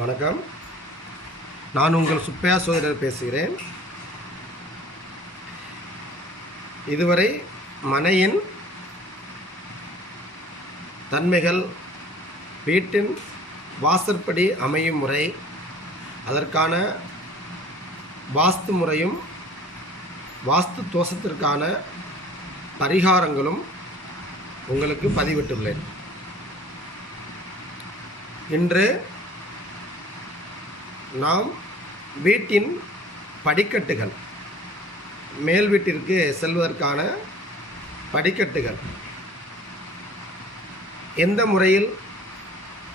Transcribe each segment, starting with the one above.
வணக்கம். நான் உங்கள் சுப்பையா சோதரர் பேசுகிறேன். இதுவரை மனையின் தன்மைகள், வீட்டின் வாசற்படி அமையும் முறை, அதற்கான வாஸ்து முறையும் வாஸ்து தோஷத்திற்கான பரிகாரங்களும் உங்களுக்கு பதிவிட்டுள்ளேன். இன்று நாம் வீட்டின் படிக்கட்டுகள், மேல் வீட்டிற்கு செல்வதற்கான படிக்கட்டுகள் எந்த முறையில்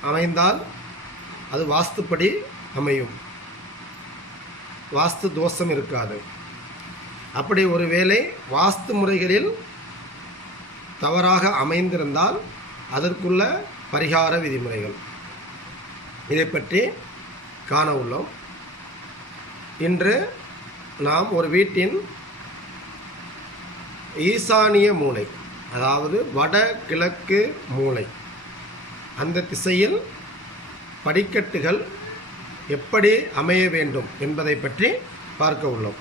அமைந்தால் அது வாஸ்துப்படி அமையும், வாஸ்து தோஷம் இருக்காது. அப்படி ஒருவேளை வாஸ்து முறைகளில் தவறாக அமைந்திருந்தால் அதற்குள்ள பரிகார விதிமுறைகள், இதை பற்றி காண உள்ளோம். இன்று நாம் ஒரு வீட்டின் ஈசானிய மூலை, அதாவது வடகிழக்கு மூலை, அந்த திசையில் படிக்கட்டுகள் எப்படி அமைய வேண்டும் என்பதை பற்றி பார்க்க உள்ளோம்.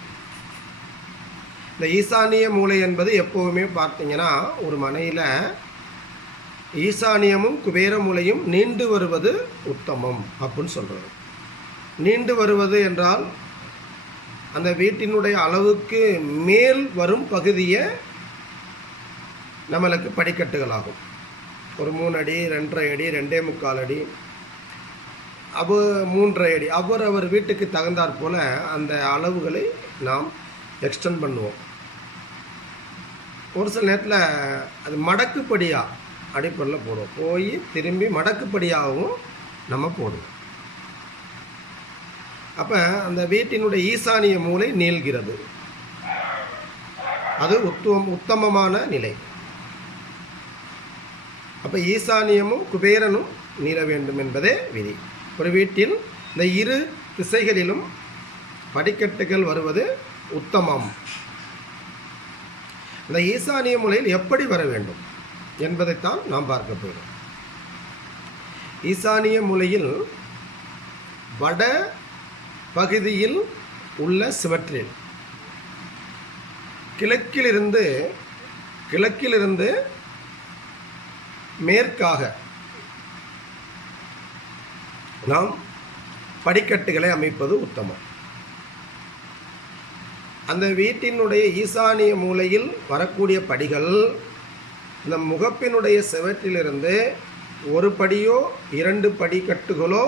இந்த ஈசானிய மூலை என்பது எப்போவுமே பார்த்தீங்கன்னா ஒரு மனையில் ஈசானியமும் குபேர மூலையும் நீண்டு வருவது உத்தமம் அப்படின்னு சொல்கிறது. நீண்டு வருவது என்றால் அந்த வீட்டினுடைய அளவுக்கு மேல் வரும் பகுதியை நம்மளுக்கு படிக்கட்டுகளாகும். ஒரு 3 அடி, 2.5 அடி, 2.25 அடி, 3.5 அடி, அவர் வீட்டுக்கு தகுந்தாற் போல் அந்த அளவுகளை நாம் எக்ஸ்டெண்ட் பண்ணுவோம். ஒரு சில நேரத்தில் அது மடக்குப்படியாக அடிப்படையில் போடுவோம், போய் திரும்பி மடக்குப்படியாகவும் நம்ம போடுவோம். அப்போ அந்த வீட்டினுடைய ஈசானிய மூலை நீள்கிறது, அது உத்தமமான நிலை. அப்போ ஈசானியமும் குபேரனும் நீள வேண்டும் என்பதே விதி. ஒரு வீட்டில் இந்த இரு திசைகளிலும் படிக்கட்டுகள் வருவது உத்தமம். இந்த ஈசானிய மூலையில் எப்படி வர வேண்டும் என்பதைத்தான் நாம் பார்க்க போகிறோம். ஈசானிய மூலையில் வட பகுதியில் உள்ள சுவற்றில் கிழக்கிலிருந்து மேற்காக நாம் படிக்கட்டுகளை அமைப்பது உத்தமம். அந்த வீட்டினுடைய ஈசானிய மூலையில் வரக்கூடிய படிகள் இந்த முகப்பினுடைய சுவற்றிலிருந்து ஒரு படியோ 2 படிக்கட்டுகளோ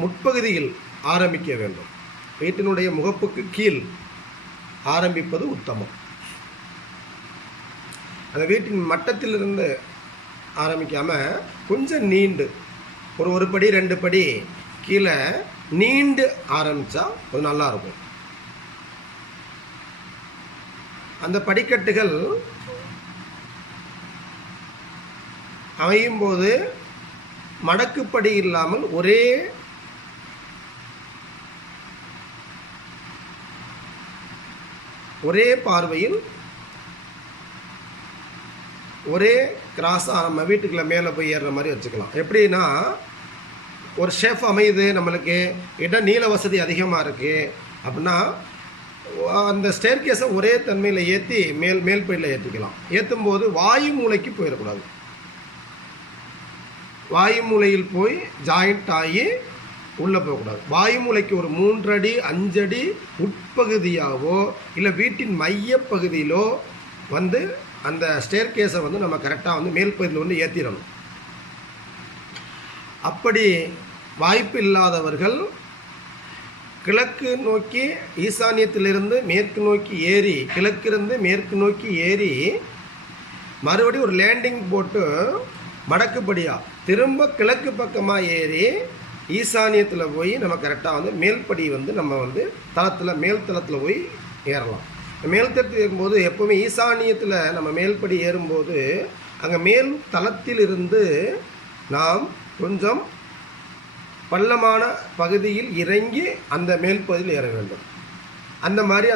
முற்பகுதியில் ஆரம்பிக்க வேண்டும். வீட்டினுடைய முகப்புக்கு கீழ் ஆரம்பிப்பது உத்தமம். அந்த வீட்டின் மட்டத்திலிருந்து ஆரம்பிக்காமல் கொஞ்சம் நீண்டு ஒரு படி 2 படி கீழே நீண்டு ஆரம்பித்தா அது நல்லாயிருக்கும். அந்த படிக்கட்டுகள் அமையும்போது மடக்குப்படி இல்லாமல் ஒரே பார்வையில் ஒரே கிராஸாக நம்ம வீட்டுக்குள்ள மேலே போய் ஏறுற மாதிரி வச்சுக்கலாம். எப்படின்னா ஒரு ஷேஃப் அமையுது, நம்மளுக்கு இடம் நீள வசதி அதிகமாக இருக்குது அப்படின்னா அந்த ஸ்டேர் கேஸை ஒரே தன்மையில் ஏற்றி மேல் படியில் ஏற்றிக்கலாம். ஏற்றும் போது வாயு மூலைக்கு போயிடக்கூடாது. வாயு மூலையில் போய் ஜாயிண்ட் ஆகி உள்ளே போகக்கூடாது. வாயு மூலைக்கு ஒரு 3 அடி 5 அடி உட்பகுதியாகவோ இல்லை வீட்டின் மையப்பகுதியிலோ வந்து அந்த ஸ்டேர் கேஸை வந்து நம்ம கரெக்டாக மேல் பகுதியில் ஏற்றிடணும். அப்படி வாய்ப்பு இல்லாதவர்கள் கிழக்கு நோக்கி ஈசானியத்திலிருந்து மேற்கு நோக்கி ஏறி, கிழக்கிலிருந்து மேற்கு நோக்கி ஏறி மறுபடியும் ஒரு லேண்டிங் போட்டு மடக்குப்படியாக திரும்ப கிழக்கு பக்கமாக ஏறி ஈசானியத்தில் போய் நம்ம கரெக்டாக மேல்படி நம்ம மேல் தளத்தில் போய் ஏறலாம். மேல் தளத்தில் ஏறும்போது எப்போவுமே ஈசானியத்தில் நம்ம மேல்படி ஏறும்போது அங்கே மேல் தளத்தில் இருந்து நாம் கொஞ்சம் பள்ளமான பகுதியில் இறங்கி அந்த மேல் பகுதியில் ஏற வேண்டும். அந்த மாதிரி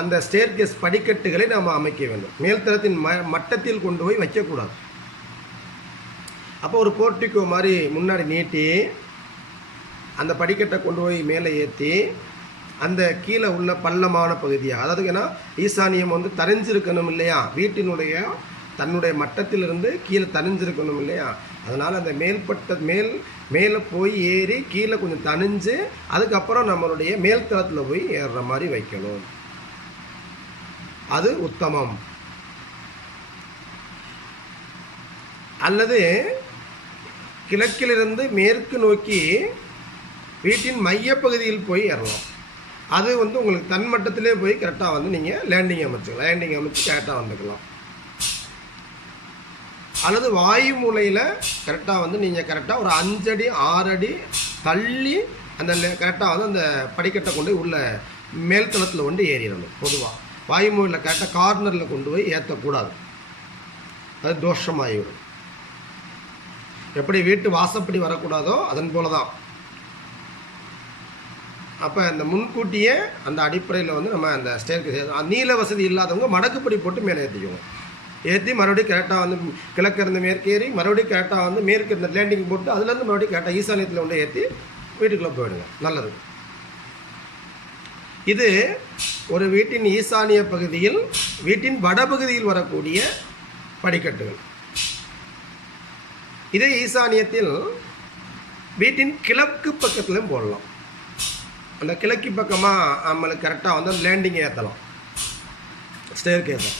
அந்த ஸ்டேர்கேஸ் படிக்கட்டுகளை நாம் அமைக்க வேண்டும். மேல் தளத்தின் மட்டத்தில் கொண்டு போய் வைக்கக்கூடாது. அப்போ ஒரு போர்ட்டிக்கோ மாதிரி முன்னாடி நீட்டி அந்த படிக்கட்டை கொண்டு போய் மேலே ஏற்றி அந்த கீழே உள்ள பள்ளமான பகுதியாக, அதாவது ஏன்னா ஈசானியம் வந்து தரிஞ்சிருக்கணும் இல்லையா, வீட்டினுடைய தன்னுடைய மட்டத்திலிருந்து கீழே தனிஞ்சிருக்கணும் இல்லையா, அதனால் அந்த மேலே போய் ஏறி கீழே கொஞ்சம் தனிஞ்சு அதுக்கப்புறம் நம்மளுடைய மேல்தளத்தில் போய் ஏறுற மாதிரி வைக்கணும். அது உத்தமம். அல்லது கிழக்கிலிருந்து மேற்கு நோக்கி வீட்டின் மையப்பகுதியில் போய் ஏறலாம். அது வந்து உங்களுக்கு தன்மட்டத்திலே போய் கரெக்டாக வந்து நீங்கள் லேண்டிங் அமைச்சு கரெக்டாக வந்துக்கலாம். அல்லது வாயு மூலையில் கரெக்டாக வந்து நீங்கள் கரெக்டாக ஒரு 5 அடி 6 அடி தள்ளி அந்த கரெக்டாக வந்து அந்த படிக்கட்டை கொண்டு உள்ள மேல்தளத்தில் கொண்டு ஏறிடணும். பொதுவாக வாயு மூலையில் கரெக்டாக கார்னரில் கொண்டு போய் ஏற்றக்கூடாது, அது தோஷமாகிவிடும். எப்படி வீட்டு வாசப்படி வரக்கூடாதோ அதன் போல தான். அப்போ இந்த முன்கூட்டியே அந்த அடிப்படையில் வந்து நம்ம அந்த ஸ்டேர்கேஸ் நீல வசதி இல்லாதவங்க மடக்குப்படி போட்டு மேலே ஏற்றிக்குவோம். ஏற்றி மறுபடியும் கரெக்டாக வந்து கிழக்கு இருந்து மேற்கு ஏறி மறுபடியும் கரெக்டாக வந்து மேற்கு இருந்த லேண்டிங் போட்டு அதுலேருந்து மறுபடியும் கரெக்டாக ஈசானியத்தில் கொண்டு ஏற்றி வீட்டுக்குள்ளே போயிடுங்க. நல்லது. இது ஒரு வீட்டின் ஈசானிய பகுதியில் வீட்டின் வடபகுதியில் வரக்கூடிய படிக்கட்டுகள். இதே ஈசானியத்தில் வீட்டின் கிழக்கு பக்கத்துலையும் போடலாம். அந்த கிழக்கு பக்கமாக நம்மளுக்கு கரெக்டாக வந்து லேண்டிங் ஏற்றலாம், ஸ்டேர்கேஸை.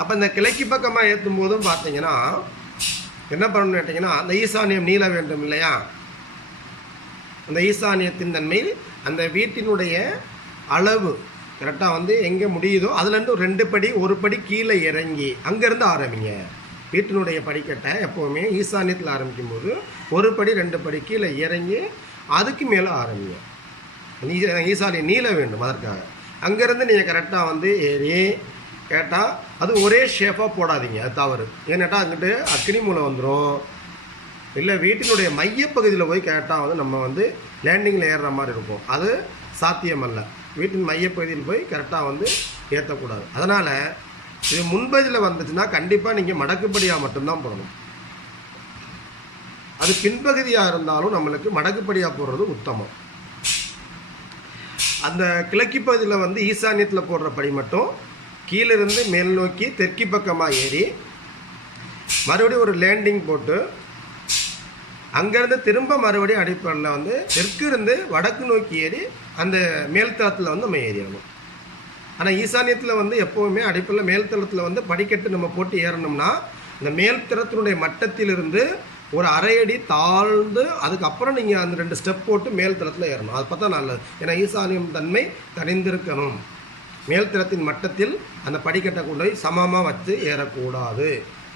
அப்போ இந்த கிழக்கு பக்கமாக ஏற்றும் போதும் பார்த்தீங்கன்னா என்ன பண்ணணும்னு கேட்டிங்கன்னா, அந்த ஈசானியம் நீள வேண்டும் இல்லையா, அந்த ஈசானியத்தின் தன்மை அந்த வீட்டினுடைய அளவு கரெக்டாக வந்து எங்கே முடியுதோ அதுலேருந்து 2 படி 1 படி கீழே இறங்கி அங்கேருந்து ஆரம்பிங்க. வீட்டினுடைய படிக்கட்டை எப்போவுமே ஈசானியத்தில் ஆரம்பிக்கும் போது 1 படி 2 படி கீழே இறங்கி அதுக்கு மேலே ஆரம்பிங்க. ஈசானியம் நீள வேண்டும். அதற்காக அங்கேருந்து நீங்கள் கரெக்டாக வந்து ஏறி கேட்டால் அது ஒரே ஷேப்பாக போடாதீங்க, அது தவறு. ஏன்னாட்டா அங்கிட்டு அக்னி மூலம் வந்துடும். இல்லை வீட்டினுடைய மையப்பகுதியில் போய் கேட்டால் வந்து நம்ம வந்து லேண்டிங்கில் ஏறுற மாதிரி இருக்கும், அது சாத்தியமல்ல. வீட்டின் மையப்பகுதியில் போய் கரெக்டாக வந்து ஏற்றக்கூடாது. அதனால் இது முன்பதில் வந்துச்சுன்னா கண்டிப்பாக நீங்கள் மடக்குப்படியாக மட்டும்தான் போடணும். அது பின்பகுதியாக இருந்தாலும் நம்மளுக்கு மடக்குப்படியாக போடுறது உத்தமம். அந்த கிழக்கு பகுதியில் வந்து ஈசானியத்தில் போடுற படி மட்டும் கீழிருந்து மேல் நோக்கி தெற்கு பக்கமாக ஏறி மறுபடியும் ஒரு லேண்டிங் போட்டு அங்கேருந்து திரும்ப மறுபடியும் அடிப்படையில் வந்து தெற்கு இருந்து வடக்கு நோக்கி ஏறி அந்த மேல்தளத்தில் வந்து நம்ம ஏறிடணும். ஆனால் ஈசானியத்தில் வந்து எப்போவுமே அடிப்படையில் மேல்தளத்தில் வந்து படிக்கட்டு நம்ம போட்டு ஏறணும்னா இந்த மேல்தளத்தினுடைய மட்டத்திலிருந்து ஒரு 1/2 அடி தாழ்ந்து அதுக்கப்புறம் நீங்கள் அந்த 2 ஸ்டெப் போட்டு மேல்தளத்தில் ஏறணும். அது பார்த்தா நல்லது. ஏன்னா ஈசானியம் தன்மை தனிந்திருக்கணும். மேல்தளத்தின் மட்டத்தில் அந்த படிக்கட்டை கொண்டு போய் சமமாக வச்சு ஏறக்கூடாது,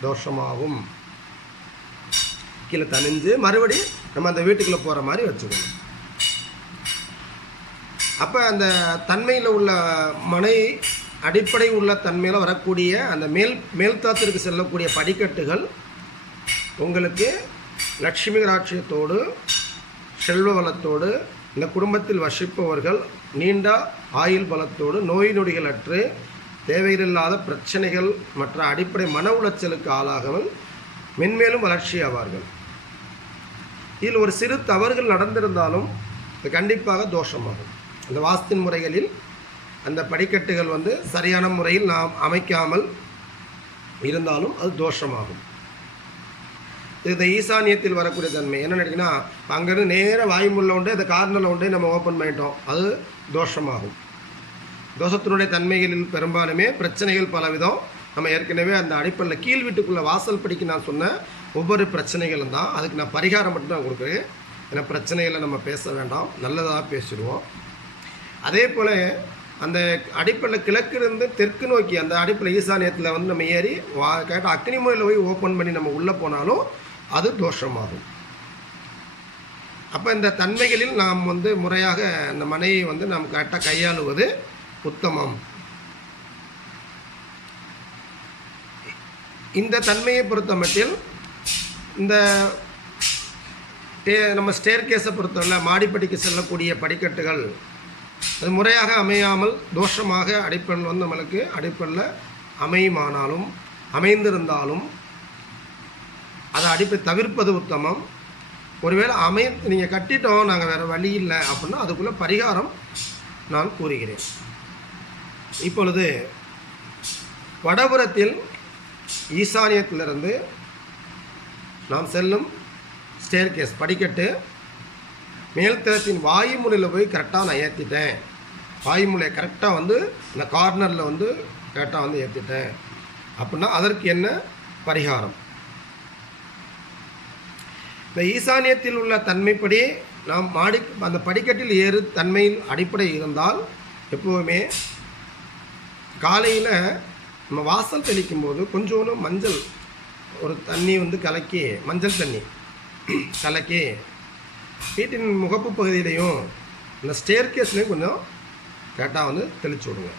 தோஷமாகும். கீழே தனிஞ்சு மறுபடி நம்ம அந்த வீட்டுக்குள்ளே போகிற மாதிரி வச்சுக்கணும். அப்போ அந்த தன்மையில் உள்ள மனை அடிப்படை உள்ள தன்மையில் வரக்கூடிய அந்த மேல்தளத்திற்கு செல்லக்கூடிய படிக்கட்டுகள் உங்களுக்கு லட்சுமி ராட்சியத்தோடு செல்வ வளத்தோடு இந்த குடும்பத்தில் வசிப்பவர்கள் நீண்ட ஆயுள் பலத்தோடு நோய் நொடிகள் அற்று தேவையில்லாத பிரச்சனைகள் மற்ற அடிப்படை மன உளைச்சலுக்கு ஆளாகாமல் மென்மேலும் வளர்ச்சி ஆவார்கள். இதில் ஒரு சிறு தவறுகள் நடந்திருந்தாலும் இது கண்டிப்பாக தோஷமாகும். அந்த வாஸ்தின் முறைகளில் அந்த படிக்கட்டுகள் வந்து சரியான முறையில் நாம் அமைக்காமல் இருந்தாலும் அது தோஷமாகும். இந்த ஈசானியத்தில் வரக்கூடிய தன்மை என்ன நினைக்கிங்கன்னா, அங்கேருந்து நேராக வாயுமுள்ள உண்டு இந்த கார்னரில் உண்டு நம்ம ஓப்பன் பண்ணிட்டோம், அது தோஷமாகும். தோஷத்தினுடைய தன்மைகளில் பெரும்பாலுமே பிரச்சனைகள் பலவிதம். நம்ம ஏற்கனவே அந்த அடிப்படையில் கீழ் வீட்டுக்குள்ளே வாசல் படிக்க நான் சொன்ன ஒவ்வொரு பிரச்சனைகளும் தான். அதுக்கு நான் பரிகாரம் மட்டும் தான் கொடுக்குறேன். ஏன்னா பிரச்சனைகளை நம்ம பேச வேண்டாம், நல்லதாக பேசிடுவோம். அதே போல் அந்த அடிப்படையில் கிழக்கிலிருந்து தெற்கு நோக்கி அந்த அடிப்படையில் ஈசானியத்தில் வந்து நம்ம ஏறி கேட்டால் அக்னி முறையில் போய் ஓப்பன் பண்ணி நம்ம உள்ளே போனாலும் அது தோஷமாகும். அப்போ இந்த தன்மைகளில் நாம் வந்து முறையாக அந்த மனையை வந்து நாம் கரெக்டாக கையாளுவது உத்தமம். இந்த தன்மையை பொறுத்த மட்டில் இந்த நம்ம ஸ்டேர்கேஸை பொறுத்தவரை மாடிப்படிக்கு செல்லக்கூடிய படிக்கட்டுகள் அது முறையாக அமையாமல் தோஷமாக அடிப்படையில் வந்து நம்மளுக்கு அடிப்படையில் அமையுமானாலும் அமைந்திருந்தாலும் அதை அடிப்படை தவிர்ப்பது உத்தமம். ஒருவேளை நீங்கள் கட்டிட்டோம், நாங்கள் வேறு வழி இல்லை அப்படின்னா அதுக்குள்ளே பரிகாரம் நான் கூறுகிறேன். இப்பொழுது வடபுறத்தில் ஈசானியத்திலிருந்து நாம் செல்லும் ஸ்டேர்கேஸ் படிக்கட்டு மேல்தளத்தின் வாயுமூலையில் போய் கரெக்டாக நான் ஏற்றிட்டேன். வாயுமூலையை கரெக்டாக வந்து இந்த கார்னரில் வந்து கரெக்டாக வந்து ஏற்றிட்டேன் அப்படின்னா அதற்கு என்ன பரிகாரம்? இந்த ஈசானியத்தில் உள்ள தன்மைப்படி நாம் அந்த படிக்கட்டில் ஏறு தன்மையில் அடிப்படை இருந்தால் எப்போவுமே காலையில் நம்ம வாசல் தெளிக்கும் போது கொஞ்சோண்டு மஞ்சள் ஒரு தண்ணி வந்து கலக்கி, மஞ்சள் தண்ணி கலக்கி வீட்டின் முகப்பு பகுதியிலையும் இந்த ஸ்டேர்கேஸ்லேயும் கொஞ்சம் கரெக்டாக வந்து தெளித்து விடுங்க.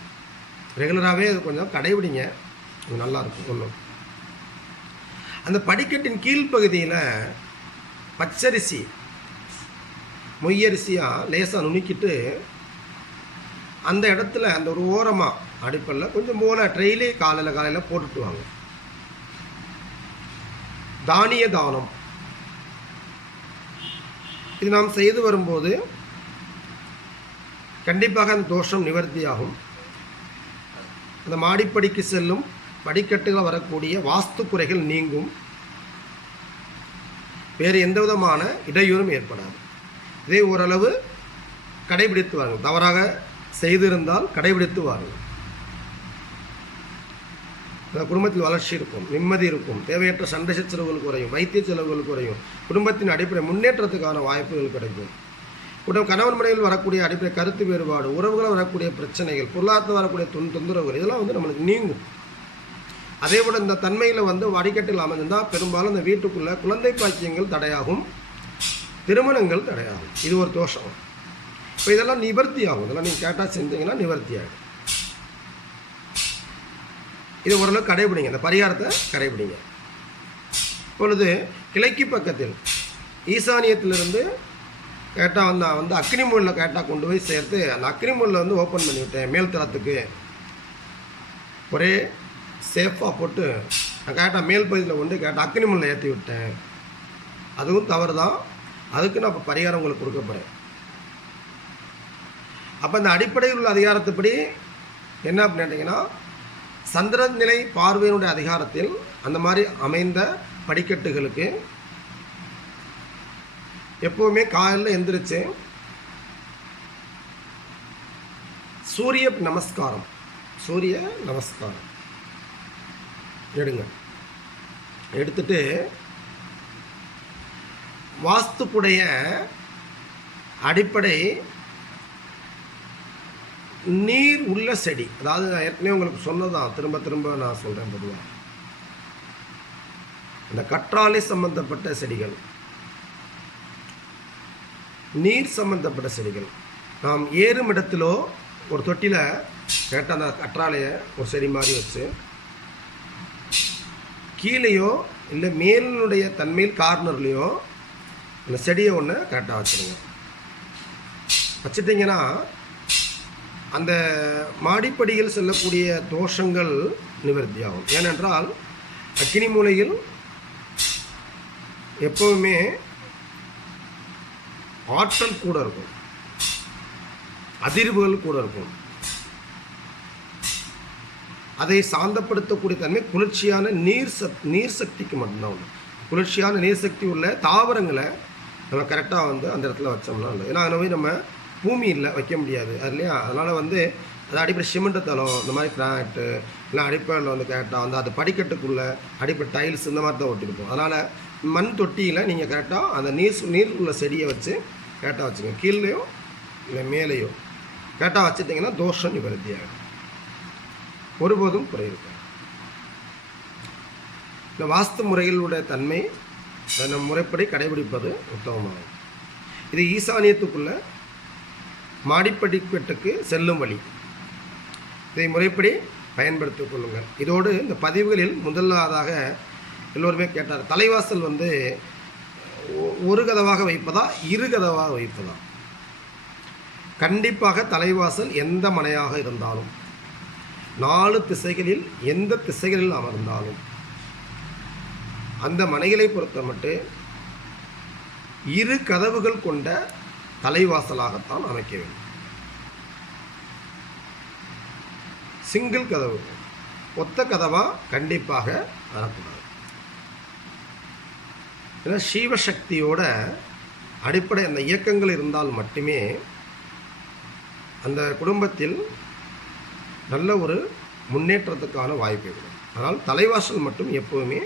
ரெகுலராகவே அது கொஞ்சம் கடைபிடிங்க, அது நல்லாயிருக்கும். கொஞ்சம் அந்த படிக்கட்டின் கீழ்ப்பகுதியில் பச்சரிசி மொய்யரிசியாக லேசாக நுணுக்கிட்டு அந்த இடத்துல அந்த ஒரு ஓரமாக அடுப்பில் கொஞ்சம் மூளை ட்ரெயிலே காலையில் போட்டுட்டு வாங்க. தானிய தானம் இது நாம் செய்து வரும்போது கண்டிப்பாக அந்த தோஷம் நிவர்த்தியாகும். அந்த மாடிப்படிக்கு செல்லும் படிக்கட்டுகள் வரக்கூடிய வாஸ்து குறைகள் நீங்கும். வேறு எந்த விதமான இடையூறும் ஏற்படாது. இதை ஓரளவு கடைபிடித்து வாருங்கள். தவறாக செய்திருந்தால் கடைபிடித்து வாருங்கள். குடும்பத்தில் வளர்ச்சி இருக்கும், நிம்மதி இருக்கும், தேவையற்ற சண்டை சச்சரவுகள் குறையும், வைத்திய செலவுகள் குறையும், குடும்பத்தின் அடிப்படை முன்னேற்றத்துக்கான வாய்ப்புகள் கிடைக்கும். கணவன் மனைவியில் வரக்கூடிய அடிப்படை கருத்து வேறுபாடு, உறவுகளில் வரக்கூடிய பிரச்சனைகள், பொருளாதாரத்தில் வரக்கூடிய தொந்தரவுகள் இதெல்லாம் வந்து நம்மளுக்கு நீங்கும். அதே போல் இந்த தன்மையில் வந்து வடிகட்டில் அமைந்திருந்தால் பெரும்பாலும் இந்த வீட்டுக்குள்ளே குழந்தை பாக்கியங்கள் தடையாகும், திருமணங்கள் தடையாகும். இது ஒரு தோஷம். இப்போ இதெல்லாம் நிவர்த்தி ஆகும். இதெல்லாம் நீங்கள் கேட்டால் செஞ்சீங்கன்னா நிவர்த்தி ஆகும். இது ஓரளவு கடைபிடிங்க, இந்த பரிகாரத்தை கடைபிடிங்க. இப்பொழுது கிழக்கு பக்கத்தில் ஈசானியத்திலிருந்து கேட்டால் வந்து அக்னி மூலில் கேட்டால் கொண்டு போய் சேர்த்து அந்த அக்னி மூலில் வந்து ஓப்பன் பண்ணிவிட்டேன். மேல் தளத்துக்கு ஒரே சேஃபாக போட்டு நான் கேட்டால் மேல் பகுதியில் கொண்டு கேட்டால் அக்னி மூலில் ஏற்றி விட்டேன். அதுவும் தவறு தான். அதுக்கு நான் இப்போ பரிகாரம் உங்களுக்கு கொடுக்கப்பறேன். அப்போ இந்த அடிப்படையில் உள்ள அதிகாரத்துப்படி என்ன அப்படின்னு கேட்டிங்கன்னா, சந்திரன் நிலை பார்வையினுடைய அதிகாரத்தில் அந்த மாதிரி அமைந்த படிக்கட்டுகளுக்கு எப்போவுமே காலையில் எந்திரிச்சு சூரிய நமஸ்காரம் எடுங்க. எடுத்துட்டு வாஸ்துக்குடைய அடிப்படை நீர் உள்ள செடி, அதாவது நான் ஏற்கனவே உங்களுக்கு சொன்னதான், திரும்ப திரும்ப நான் சொல்கிறேன். பொதுவாக இந்த கற்றாழை சம்பந்தப்பட்ட செடிகள், நீர் சம்பந்தப்பட்ட செடிகள், நாம் ஏறும் இடத்திலோ ஒரு தொட்டியில் கேட்ட அந்த கற்றாழையை ஒரு செடி மாதிரி வச்சு கீழேயோ இல்லை மேலினுடைய தன்மையில் கார்னர்லேயோ அந்த செடியை ஒன்று கரெக்டாக வச்சுருங்க. வச்சுட்டிங்கன்னா அந்த மாடிப்படியில் செல்லக்கூடிய தோஷங்கள் நிவர்த்தியாகும். ஏனென்றால் அக்கினி மூலையில் எப்போவுமே ஆற்றல் கூட இருக்கும், அதிர்வுகள் கூட இருக்கும். அதை சாந்தப்படுத்தக்கூடிய தன்மை குளிர்ச்சியான நீர் சக்திக்கு மட்டும்தான் உண்டு. குளிர்ச்சியான நீர் சக்தி உள்ள தாவரங்களை நம்ம கரெக்டாக வந்து அந்த இடத்துல வச்சோம்னா இல்லை. ஏன்னா அதை நம்ம பூமியில் வைக்க முடியாது அது இல்லையா. அதனால் வந்து அது அடிப்படை சிமெண்ட்டு தளம், இந்த மாதிரி கிரானைட்டு இல்லை அடிப்படையில் வந்து கரெக்டாக வந்து அது படிக்கட்டுக்குள்ளே அடிப்படை டைல்ஸ் இந்த மாதிரி தான் ஒட்டிருப்போம். அதனால் மண் தொட்டியில் நீங்கள் கரெக்டாக அந்த நீர் உள்ள செடியை வச்சு கரெக்டாக வச்சுங்க. கீழேயோ இல்லை மேலேயோ கரெக்டாக வச்சுட்டிங்கன்னா தோஷம் நிவர்த்தியாகும், ஒருபோதும் குறையிருக்கும். இந்த வாஸ்து முறைகளுடைய தன்மை நம் முறைப்படி கடைபிடிப்பது உத்தமமாகும். இது ஈசானியத்துக்குள்ள மாடிப்படிக்கட்டுக்கு செல்லும் வழி. இதை முறைப்படி பயன்படுத்திக் கொள்ளுங்கள். இதோடு இந்த பதிவுகளில் முதலாவதாக எல்லோருமே கேட்டார், தலைவாசல் வந்து ஒரு கதவாக வைப்பதா இரு கதவாக வைப்பதா? கண்டிப்பாக தலைவாசல் எந்த மனையாக இருந்தாலும் 4 திசைகளில் எந்த திசைகளில் அமர்ந்தாலும் அந்த மனைகளை பொறுத்த மட்டும் 2 கதவுகள் கொண்ட தலைவாசலாகத்தான் அமைக்க வேண்டும். சிங்கிள் கதவு, ஒத்த கதவாக கண்டிப்பாக வரக்கூடாது. ஏன்னா சீவசக்தியோட அடிப்படை அந்த இயக்கங்கள் இருந்தால் மட்டுமே அந்த குடும்பத்தில் நல்ல ஒரு முன்னேற்றத்துக்கான வாய்ப்பு இருக்கும். அதனால் தலைவாசல் மட்டும் எப்போவுமே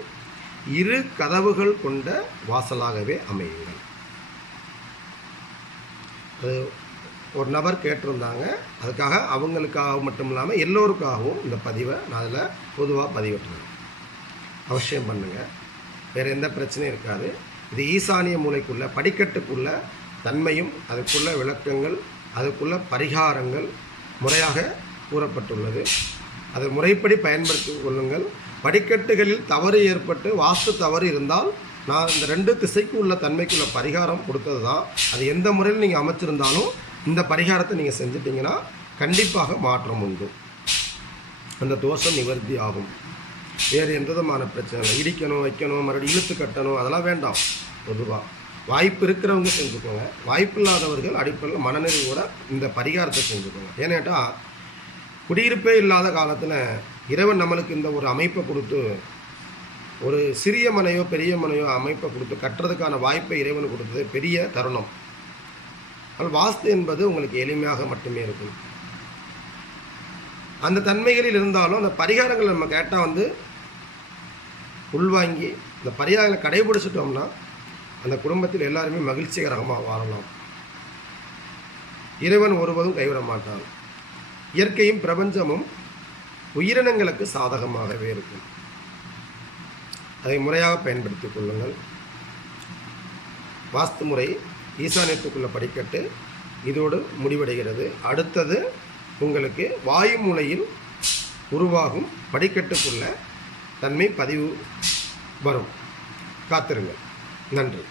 2 கதவுகள் கொண்ட வாசலாகவே அமையுங்கள். அது ஒரு நபர் கேட்டிருந்தாங்க, அதுக்காக அவங்களுக்காக மட்டும் இல்லாமல் எல்லோருக்காகவும் இந்த பதிவை நான் அதில் பொதுவாக பதிவிட்டுறேன். அவசியம் பண்ணுங்கள், வேறு எந்த பிரச்சனையும் இருக்காது. இது ஈசானிய மூலைக்குள்ள படிக்கட்டுக்குள்ள தன்மையும் அதுக்குள்ள விளக்கங்கள் அதுக்குள்ள பரிகாரங்கள் முறையாக கூறப்பட்டுள்ளது. அதை முறைப்படி பயன்படுத்தி கொள்ளுங்கள். படிக்கட்டுகளில் தவறு ஏற்பட்டு வாஸ்து தவறு இருந்தால் நான் இந்த 2 திசைக்கு உள்ள தன்மைக்குள்ள பரிகாரம் கொடுத்தது தான். அது எந்த முறையில் நீங்கள் அமைச்சிருந்தாலும் இந்த பரிகாரத்தை நீங்கள் செஞ்சிட்டிங்கன்னா கண்டிப்பாக மாற்றம் உண்டு. அந்த தோஷம் நிவர்த்தி ஆகும். வேறு எந்த விதமான பிரச்சனை இல்லை. இடிக்கணும், வைக்கணும், மறுபடியும் இழுத்து கட்டணும், அதெல்லாம் வேண்டாம். பொதுவாக வாய்ப்பு இருக்கிறவங்க செஞ்சுக்கோங்க. வாய்ப்பு இல்லாதவர்கள் அடிப்படையில் மனநிறைவோட இந்த பரிகாரத்தை செஞ்சுக்கோங்க. ஏன்னாட்டா குடியிருப்பே இல்லாத காலத்தில் இறைவன் நம்மளுக்கு இந்த ஒரு அமைப்பை கொடுத்து, ஒரு சிறிய மனையோ பெரிய மனையோ அமைப்பை கொடுத்து கட்டுறதுக்கான வாய்ப்பை இறைவன் கொடுத்தது பெரிய தருணம். ஆனால் வாஸ்து என்பது உங்களுக்கு எளிமையாக மட்டுமே இருக்கும். அந்த தன்மைகளில் இருந்தாலும் அந்த பரிகாரங்கள் நம்ம கேட்டால் உள்வாங்கி இந்த பரிகாரங்களை கடைபிடிச்சிட்டோம்னா அந்த குடும்பத்தில் எல்லாருமே மகிழ்ச்சிகரமாக வாழலாம். இறைவன் ஒருவதும் கைவிட மாட்டான். இயற்கையும் பிரபஞ்சமும் உயிரினங்களுக்கு சாதகமாகவே இருக்கும். அதை முறையாக பயன்படுத்திக் கொள்ளுங்கள். வாஸ்து முறை ஈசானியத்துக்குள்ள படிக்கட்டு இதோடு முடிவடைகிறது. அடுத்தது உங்களுக்கு வாயு மூலையில் உருவாகும் படிக்கட்டுக்குள்ள தன்மை பதிவு வரும். காத்திருங்கள். நன்றி.